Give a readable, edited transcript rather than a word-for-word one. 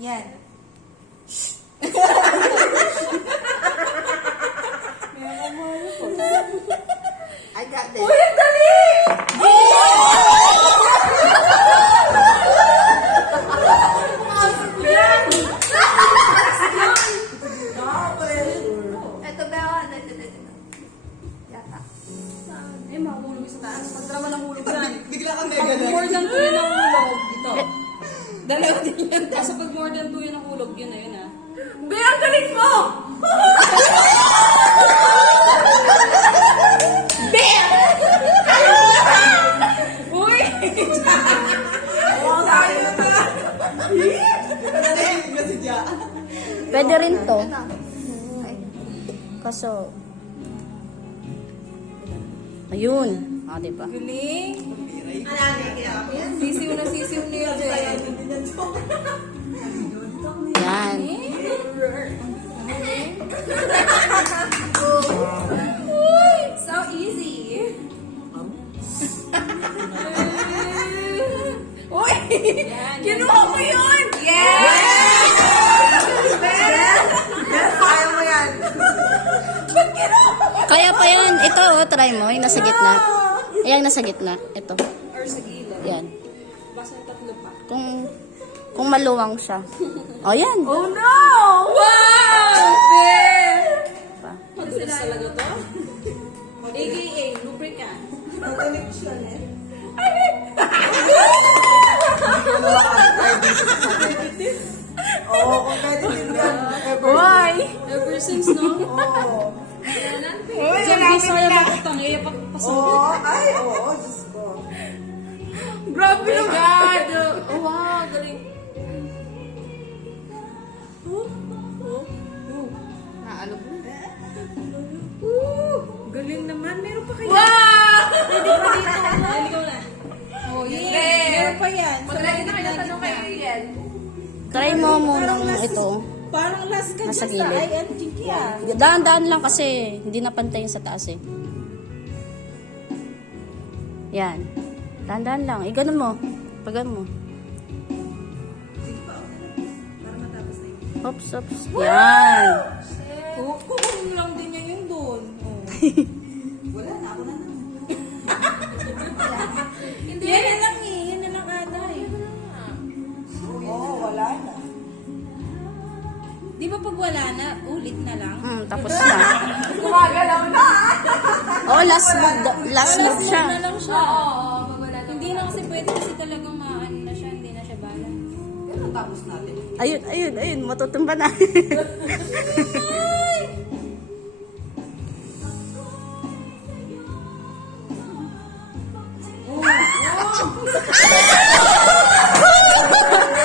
Yan. I got this. Uy, ang dali! Ito ba? Ito. Yata. Eh, mahulog sa taas. Pagdrama ng hulog yan. Bigla kang Pag mega more than 2 yun ang hulog, ito. Dalawa din yan. Kasi pag more than 2 yun ang hulog, yun na yun ah. Be, ang galing mo! Be! Uy! Oo, tayo na. Nanayin ka si Ja. Pwede rin to. Kaso, ayun. Ah, diba? Galing. Alani, kaya ako yan. Sisiw na yun, Jen. Yan. So easy. Uy! Kinuha mo yun! Yes! Yes, kaya mo yan. Ba't kinuha mo? Kaya pa yan. Ito, oh, try mo. Yung nasa gitna. Ayan, nasa gitna. Ito. Or sa gilid. Yan. Basta yung tatlo pa. Kung maluwang siya. O, yan. Oh no! Wow! Be! Pa. Madulas talaga to. AKA, lubricant. Connection eh. Oo, competitive yan. Why? Ever since, no? Oo. Uy, Diyan, malapit Bisaya na. makutang. Iya, Oo, pagpasabot. ay, oo, Diyos ko. Grabe Oh my naman. God! Oh, wow, galing. Naalog mo. Galing naman. Meron pa kaya? Wow! Pwede pa dito. Ay, ikaw na. Oh, yeah. Meron pa yan. Maglagay na kayo ng tanong kay Ariel. Try mo munang ito. Parang last ka Nasa dyan sa gilid. INTK ah. Daan-daan lang kasi hindi na pantay yung sa taas eh. Yan. Daan-daan lang. Ganun mo. Pag ganun mo. Ops, ops. Yan. Kukunin lang din niya yung doon. Oh. Wala na, ako na naman. Hindi. Yan na lang eh. Yan na lang ata eh. Oo, wala na. Di ba pag wala na, ulit na lang? Tapos na. Gumagalaw na. Oh, last move siya. Na lang siya. Oo, mawala na. Hindi na kasi pwede kasi talagang maano na siya. Hindi na siya balance. Yan ang tapos natin. Ayun, ayun, ayun. Matutumba na.